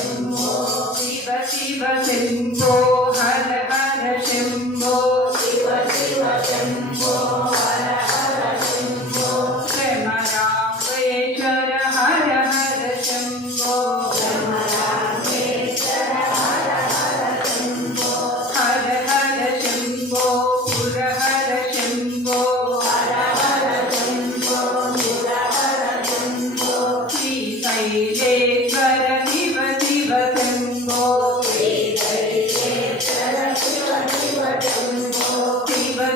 शिव शिव शंभो हर हर शंभो शिव शिव शंभो हर हर शंभो प्रेम रामेश्वर हर हर शंभो प्रेम रामेश्वर हर हर शंभो हर हर शंभो पुर हर शंभो हर हर शंभो पुर हर शंभो श्री कैलेश्वर शिव शिव शंभो शिव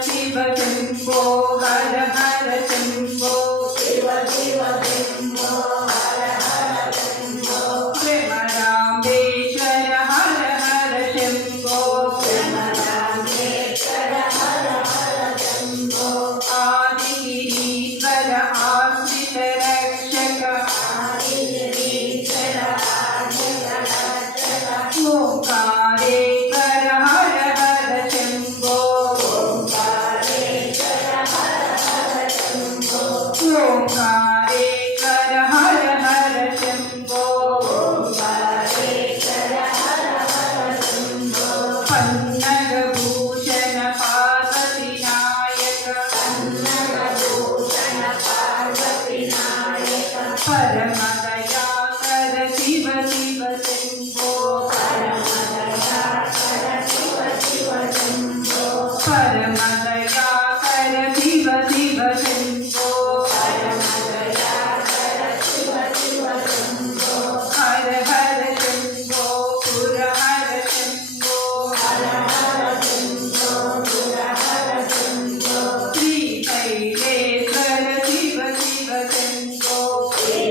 शिव शंभो हर हर शंभो शिव शिव शंभो हर हर शंभो प्रेम रामेश्वर हर हर शंभो प्रेम रामेश्वर हर हर शंभो आदिगिरीश्वर आश्रित रक्षक आदिगिरीश्वर आश्रित रक्षक ओंकारेश्वर हर हर शंभो ओंकारेश्वर हर हर शंभो ओंकारेश्वर हर हर शंभो पन्नगभूषण पार्वतीनायक पन्नगभूषण पार्वतीनायक परमदयाकर शिव शिव शंभो परमदयाकर शिव शिव शंभो परमदयाकर शिव शिव शंभो हर हर शंभो पुर हर शंभो हर हर शंभो पुर हर शंभो श्री कैलेश्वर शिव शिव शंभो श्री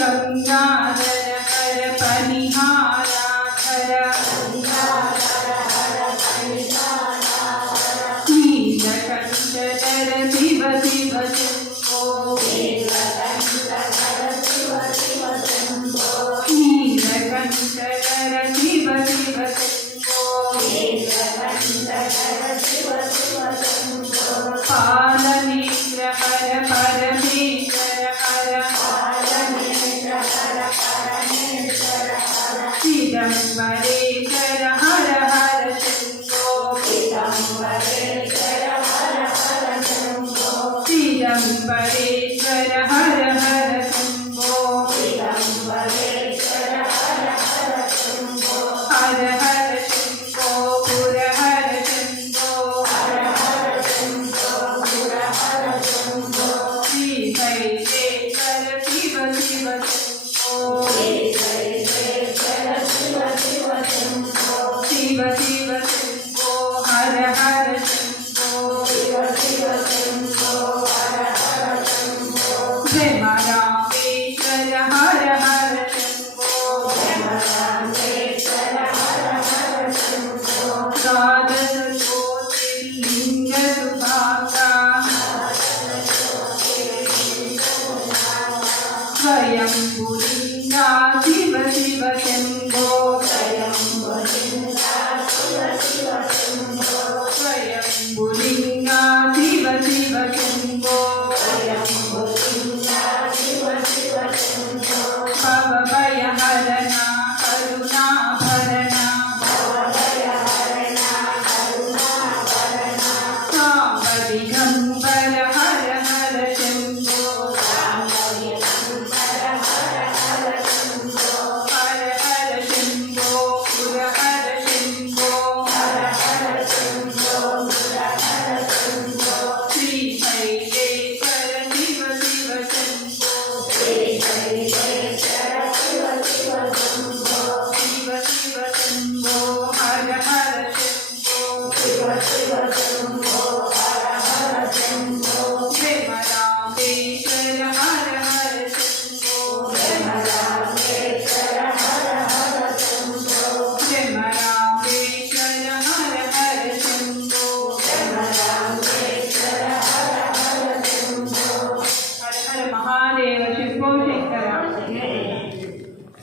गंगाधर हर परिहाराधर नीलकंठधर शिव शिव शंभो नीलकंठधर शिव शिव शंभो पालनेत्र हर परमेश्वर हर चिदंबरेश्वर हर हर शंभो चिदंबरेश्वर हर हर शंभो चिदंबरेश्वर हर हर शंभो चिदंबरेश्वर हर हर शंभो हर हर शंभो पुर हर शंभो हर हर शंभो पुर हर शंभो श्री शैलेश्वर शिव शिव शंभो